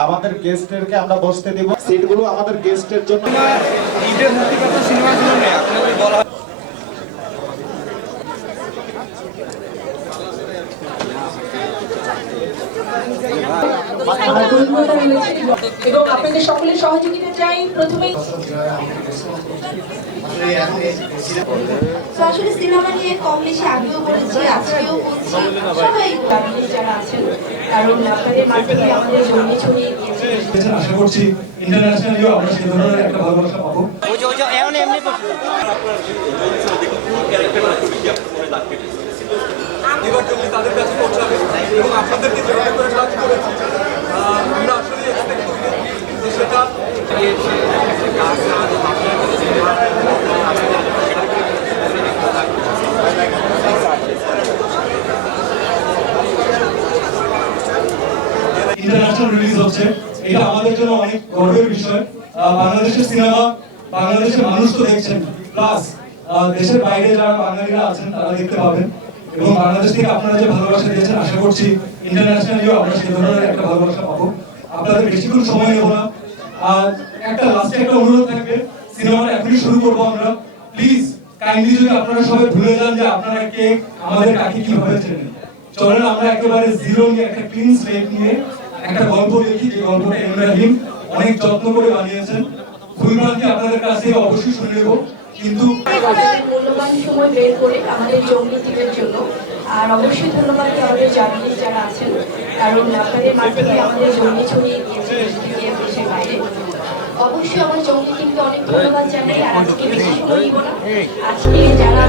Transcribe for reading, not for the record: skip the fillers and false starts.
আমাদের গেস্টদেরকে আমরা বসতে দেব। সিটগুলো আমাদের গেস্টের জন্য। ঈদের মুক্তিপাতা সিনেমার জন্য নেই, আপনাদের বলা এবং আপনাদের সকলের সহযোগিতা চাই। প্রথমেই আসলে সিনেমা নিয়ে কম বেশি আগেও বলেছি, আজকেও বলছি, সবাই যারা আছেন, কারণ আপনাদের মাধ্যমে আমাদের জমি ছড়িয়ে গিয়েছে। আশা করছি ইন্টারন্যাশনালিও আমরা সেই ধরনের একটা ভালোবাসা পাবো। তাদের কাছে পৌঁছাবে এবং আপনাদেরকে যেভাবে করে কাজ করেছি আমরা আসলে এক্সপেক্ট করি যে সেটা ইন্টারন্যাশনাল রিলিজ হচ্ছে, এটা আমাদের জন্য অনেক গর্বের বিষয়। বাংলাদেশের সিনেমা বাংলাদেশের মানুষ তো দেখছেন, প্লাস দেশের বাইরে যারা বাঙালিরা আছেন তারা দেখতে পাবেন এবং বাংলাদেশ থেকে আপনারা যে ভালোবাসা দিয়েছেন আশা করছি ইন্টারন্যাশনালিও আমরা সেই ধরনের একটা ভালোবাসা পাবো। আপনাদের বেশিক্ষণ সময় নেব না। আর লাস্টে একটা অনুরোধ থাকবে, সিনেমাটা এখনই শুরু করবো আমরা। প্লিজ কাইন্ডলি যদি আপনারা সবাই ভুলে যান যে আপনারা কে, আমাদের কাকে কিভাবে চেনেন, চলেন আমরা একেবারে জিরো নিয়ে একটা ক্লিন স্লেট নিয়ে একটা গল্প দেখি, যে গল্পটা ইব্রাহিম অনেক যত্ন করে বানিয়েছেন। ভুলভ্রান্তি আপনাদের কাছে অবশ্যই শুনে নেব, কিন্তু মূল্যবান সময় বের করে আমাদের জঙ্গি টিমের জন্য। আর অবশ্যই ধন্যবাদ আমাদের জার্নালিস্ট যারা আছেন, কারণ আপনাদের মাধ্যমে আমাদের জঙ্গি ছড়িয়ে গিয়েছে দেশের বাইরে। অবশ্যই আমার জঙ্গি টিমকে অনেক ধন্যবাদ জানাই। আর আজকে বেশি সময় নিব না, আজকে যারা